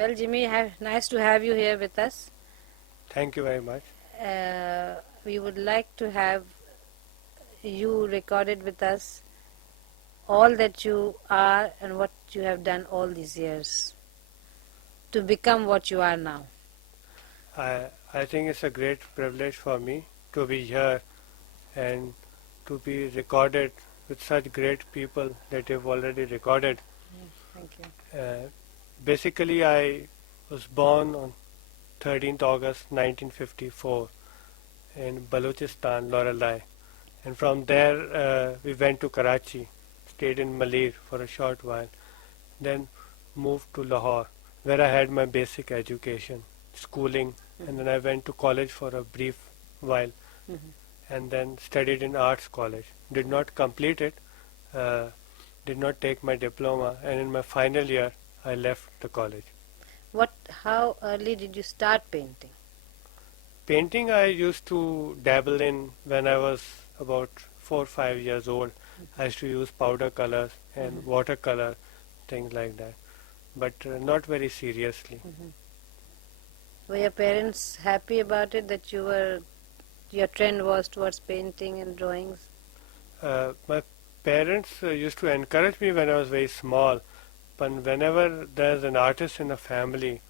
Well, Jimmy, nice to have you here with us. Thank you very much. We would like to have you recorded with us all that you are and what you have done all these years to become what you are now. I think it's a great privilege for me to be here and to be recorded with such great people that you've already recorded. Thank you. Uh, Basically, I was born on 13th August 1954 in Balochistan, Loralai. And from there, we went to Karachi, stayed in Malir for a short while, then moved to Lahore, where I had my basic education, schooling, and then I went to college for a brief while, and then studied in arts college. Did not complete it, uh, did not take my diploma, and in my final year, I left the college. How early did you start painting? Painting I used to dabble in when I was about 4 or 5 years old. I used to use powder colors and watercolor, things like that, but not very seriously. Were your parents happy about it that your trend was towards painting and drawings? My parents used to encourage me when I was very small, but whenever there's an artist in the family,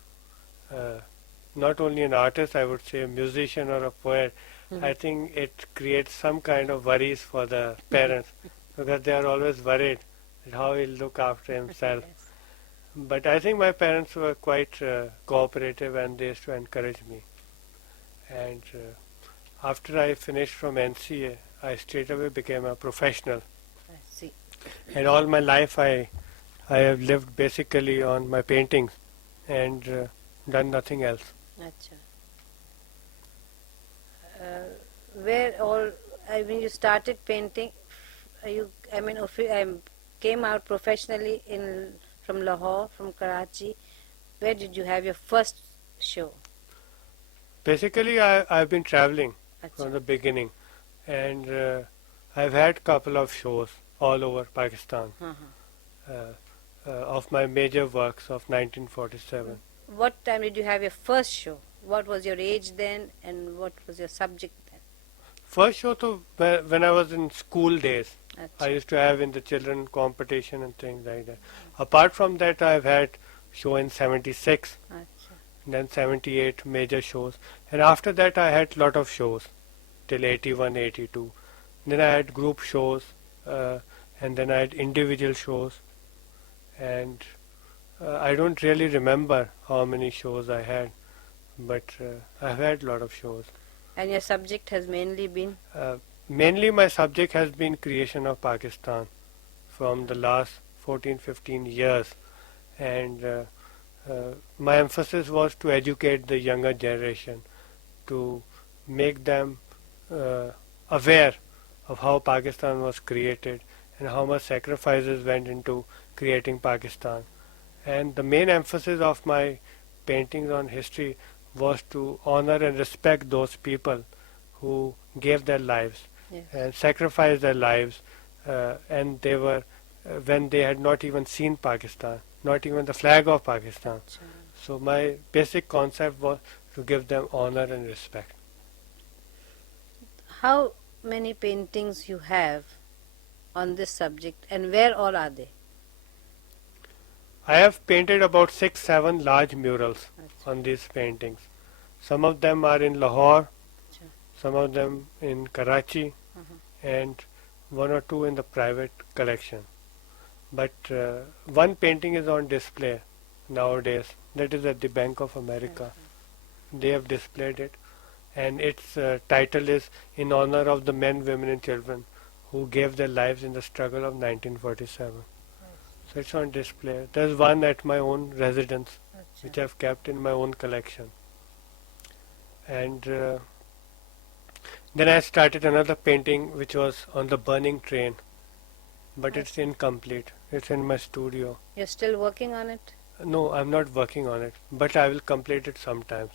uh, not only an artist, I would say a musician or a poet, I think it creates some kind of worries for the parents because they are always worried that how he'll look after himself. Yes. But I think my parents were quite cooperative and they used to encourage me. And after I finished from NCA, I straight away became a professional. I see. And all my life I have lived basically on my paintings and done nothing else. Acha. Where all, I mean, you started painting, came out professionally from Lahore, from Karachi. Where did you have your first show? Basically, I've been traveling from Acha. the beginning, and I've had couple of shows all over Pakistan Uh-huh. of my major works of 1947. What time did you have your first show? What was your age then, and what was your subject then? First show to when I was in school days, I Acha. used to have in the children competition and things like that. Apart from that, I've had show in 76, Acha. then 78 major shows, and after that I had lot of shows till 81, 82. Then I had group shows, and then I had individual shows, and I don't really remember how many shows I had, but I've had lot of shows. And your subject has mainly been? Mainly my subject has been creation of Pakistan from the last 14, 15 years, and my emphasis was to educate the younger generation, to make them aware of how Pakistan was created and how much sacrifices went into creating Pakistan. And the main emphasis of my paintings on history was to honor and respect those people who gave their lives Yes. and sacrificed their lives, and they were when they had not even seen Pakistan, not even the flag of Pakistan. Acha. So my basic concept was to give them honor and respect. How many paintings you have on this subject, and where all are they? I have painted about 6, 7 large murals Acha. on these paintings. Some of them are in Lahore, Acha. some of them in Karachi, Uh-huh. and one or two in the private collection. But one painting is on display nowadays. That is at the Bank of America. They have displayed it, and its title is "In honor of the men, women, and children who gave their lives in the struggle of 1947." So it's on display. There's one at my own residence, which I've kept in my own collection. And then I started another painting which was on the burning train, but it's incomplete. It's in my studio. You're still working on it? No, I'm not working on it, but I will complete it sometimes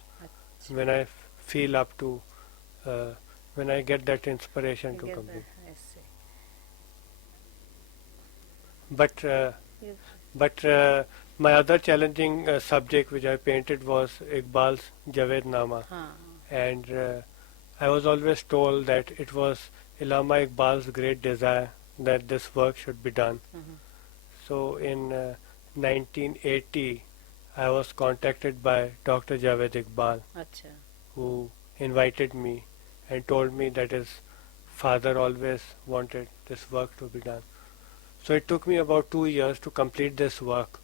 when I feel up to, uh, when I get that inspiration to Together, complete. I see. But You- But my other challenging subject which I painted was Iqbal's Javed-Nama, Ah. and I was always told that it was Illama Iqbal's great desire that this work should be done. Mhm. So in 1980, I was contacted by Dr. Javed Iqbal, Acha. who invited me and told me that his father always wanted this work to be done. So it took me about 2 years to complete this work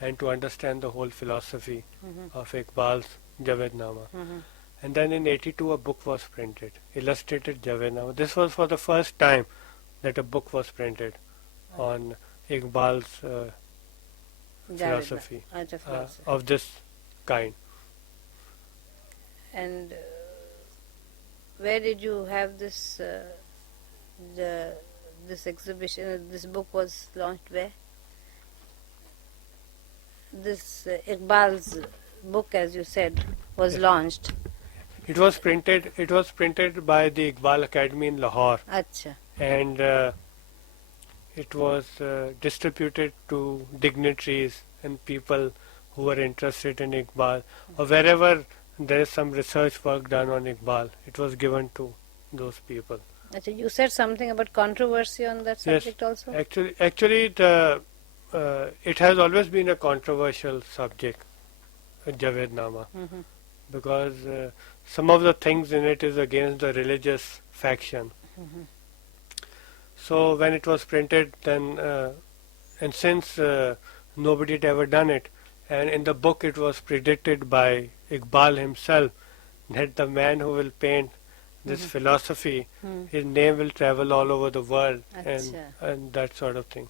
and to understand the whole philosophy Mhm. of Iqbal's Javed-Nama. Mhm. And then in 82 a book was printed, Illustrated Javed-Nama. This was for the first time that a book was printed on Iqbal's philosophy Acha, philosophy. of this kind. And where did you have this the this exhibition? This book was launched where? This Iqbal's book, as you said, was Yes. launched. It was printed. It was printed by the Iqbal Academy in Lahore, Acha. and it was distributed to dignitaries and people who were interested in Iqbal, or wherever there is some research work done on Iqbal. It was given to those people. Acha, you said something about controversy on that Yes. subject also. Actually, it has always been a controversial subject, Javed Nama, Mhm. because some of the things in it is against the religious faction. Mhm. So when it was printed, then and since nobody had ever done it, and in the book it was predicted by Iqbal himself that the man who will paint this Mhm. philosophy, Mhm. his name will travel all over the world, Acha. and that sort of thing.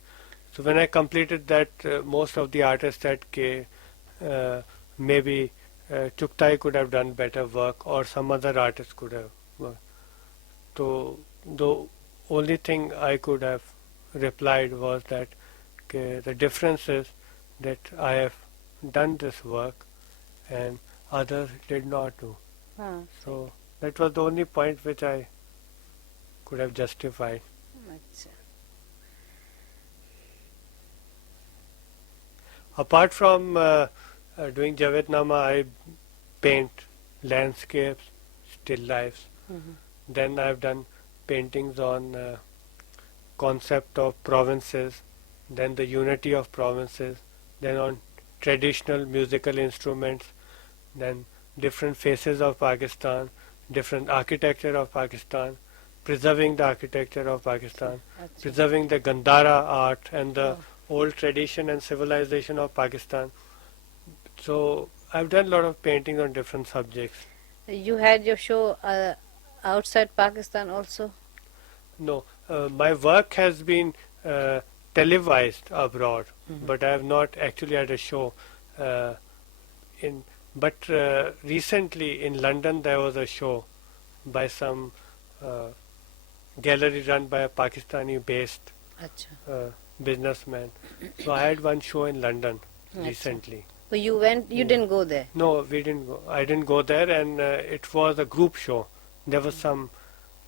So when I completed that, most of the artists said that maybe Chuktai could have done better work, or some other artist could have worked. So the only thing I could have replied was that the difference is that I have done this work and others did not do. Ah, So that was the only point which I could have justified. acha. Apart from doing Javetnama, I paint landscapes, still lifes. Mhm. Then I've done paintings on concept of provinces, then the unity of provinces, then on traditional musical instruments, then different faces of Pakistan, different architecture of Pakistan, preserving the architecture of Pakistan, Acha. preserving the Gandhara art and the Oh. old tradition and civilization of Pakistan. So I've done a lot of painting on different subjects. You had your show outside Pakistan also? No, my work has been uh, televised abroad, Mhm. but I have not actually had a show. Uh, in but recently in London there was a show by some uh, gallery run by a Pakistani-based Acha. businessman. So I had one show in London Acha. recently. So you went, you Yeah. didn't go there? No, we didn't go. I didn't go there, and it was a group show. There was some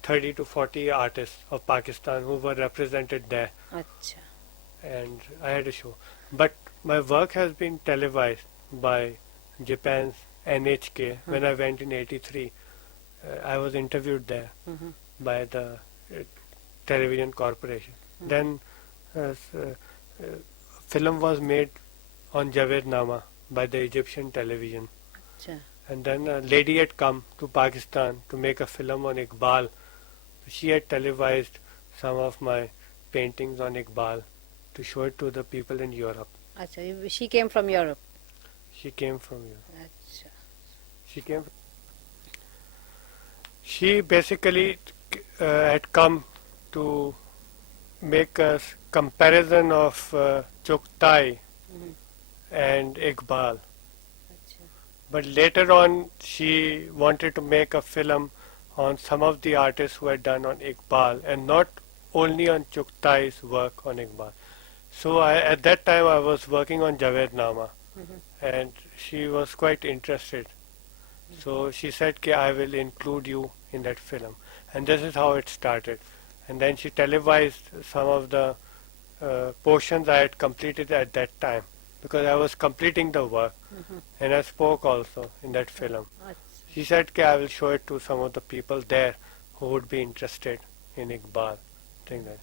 30 to 40 artists of Pakistan who were represented there, Acha. and I had a show. But my work has been televised by Japan's NHK when I went in '83. I was interviewed there Mhm. by the television corporation. Then film was made on Javed Nama by the Egyptian television. Acha. And then a lady had come to Pakistan to make a film on Iqbal. She had televised some of my paintings on Iqbal to show it to the people in Europe. Acha. She came from Europe? She came from Europe. Acha. She came. She basically had come to make a comparison of Chuktai Mhm. and Iqbal. Acha. But later on, she wanted to make a film on some of the artists who had done on Iqbal and not only on Chuktai's work on Iqbal. So at that time, I was working on Javed Nama, Mhm. and she was quite interested. So she said, I will include you in that film. And this is how it started. And then she televised some of the portions I had completed at that time because I was completing the work, and I spoke also in that film. She said I will show it to some of the people there who would be interested in Iqbal, thing that.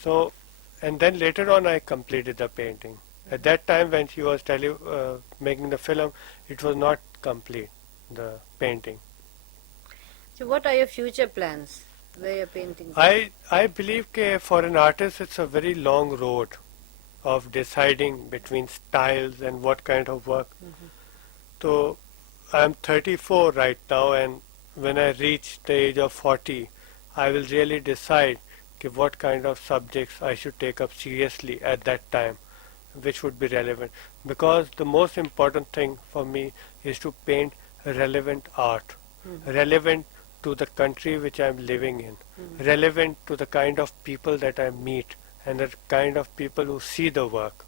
So, and then later on I completed the painting. At that time when she was making the film, it was not complete, the painting. So what are your future plans? Where your paintings? I believe for an artist it's a very long road of deciding between styles and what kind of work. So I'm 34 right now, and when I reach the age of 40, I will really decide what kind of subjects I should take up seriously at that time, which would be relevant. Because the most important thing for me is to paint relevant art, relevant to the country which I'm living in, relevant to the kind of people that I meet and the kind of people who see the work.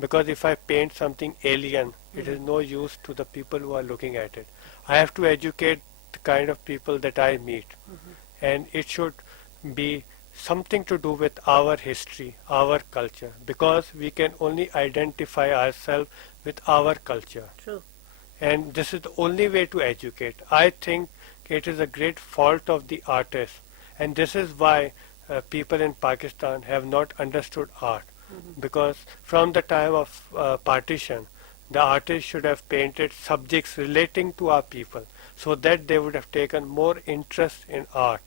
Because if I paint something alien, it is no use to the people who are looking at it. I have to educate the kind of people that I meet, and it should be something to do with our history, our culture, because we can only identify ourselves with our culture. True. And this is the only way to educate. I think it is a great fault of the artist, and this is why people in Pakistan have not understood art, because from the time of partition, the artists should have painted subjects relating to our people, so that they would have taken more interest in art.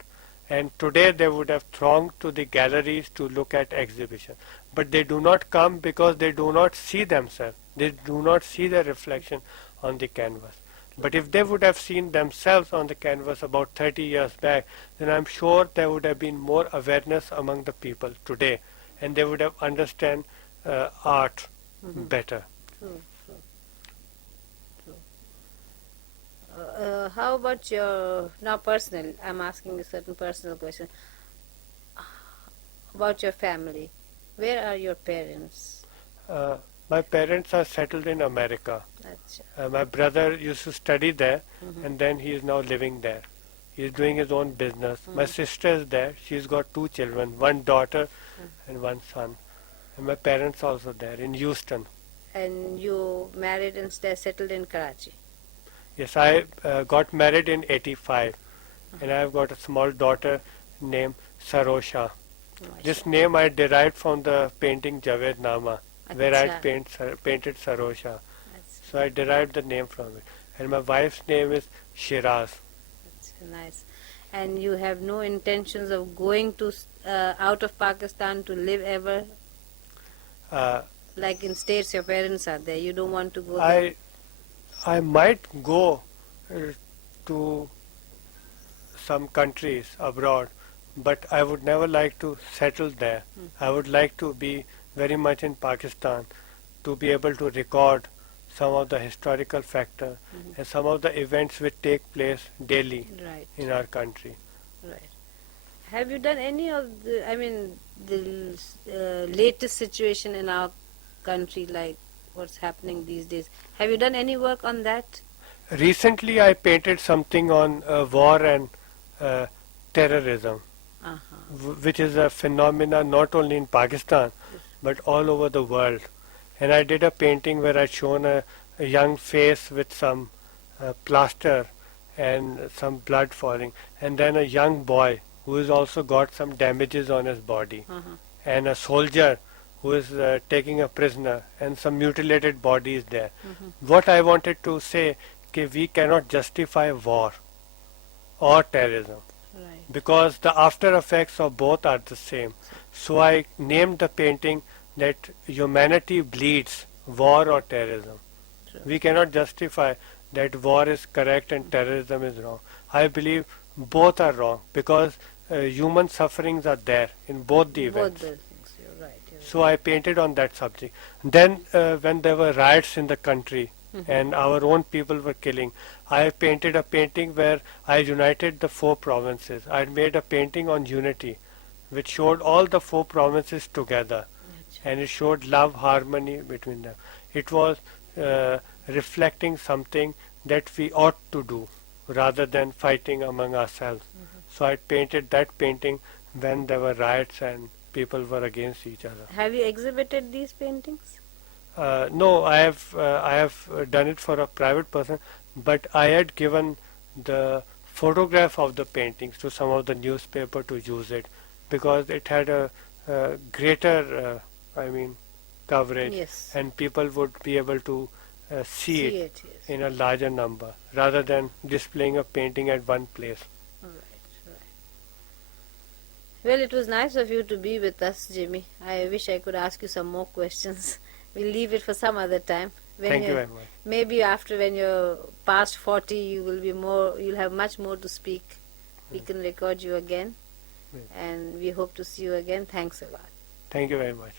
And today they would have thronged to the galleries to look at exhibition. But they do not come because they do not see themselves. They do not see their reflection on the canvas. But if they would have seen themselves on the canvas about 30 years back, then I'm sure there would have been more awareness among the people today, and they would have understand art better. True. How about your, now personal, I'm asking a certain personal question. About your family. Where are your parents? My parents are settled in America. My brother used to study there, and then he is now living there. He is doing his own business. My sister is there. She's got 2 children, 1 daughter and 1 son. And my parents also there in Houston. And you married and settled in Karachi? Yes, I got married in 85, and I have got a small daughter named Sarosha. This name I derived from the painting Javed Nama, where I painted Sarosha. So I derived the name from it. And my wife's name is Shiraz. That's nice. And you have no intentions of going to out of Pakistan to live ever? Like in States, your parents are there. You don't want to go there? I might go to some countries abroad, but I would never like to settle there. I would like to be very much in Pakistan, to be able to record some of the historical factors and some of the events which take place daily in our country. Right. Have you done any of the latest situation in our country, like what's happening these days? Have you done any work on that? Recently I painted something on war and terrorism, which is a phenomena not only in Pakistan but all over the world. And I did a painting where I'd shown a young face with some plaster and some blood falling, and then a young boy who has also got some damages on his body, and a soldier who is taking a prisoner, and some mutilated bodies there. What I wanted to say, we cannot justify war or terrorism, because the after effects of both are the same. So I named the painting that humanity bleeds, war or terrorism. We cannot justify that war is correct and terrorism is wrong. I believe both are wrong, because human sufferings are there in both the events. So I painted on that subject. Then when there were riots in the country and our own people were killing, I painted a painting where I united the 4 provinces. I made a painting on unity which showed all the 4 provinces together, and it showed love, harmony between them. It was reflecting something that we ought to do rather than fighting among ourselves. So I painted that painting when there were riots and people were against each other. Have you exhibited these paintings? No, I have done it for a private person, but I had given the photograph of the paintings to some of the newspaper to use it because it had a greater, coverage, Yes. and people would be able to see it Yes. in a larger number rather than displaying a painting at one place. Right, right. Well, it was nice of you to be with us, Jimmy. I wish I could ask you some more questions. We'll leave it for some other time. Thank you very much. Maybe after when you're past 40, you'll have much more to speak. We can record you again. Yes. And we hope to see you again. Thanks a lot. Thank you very much.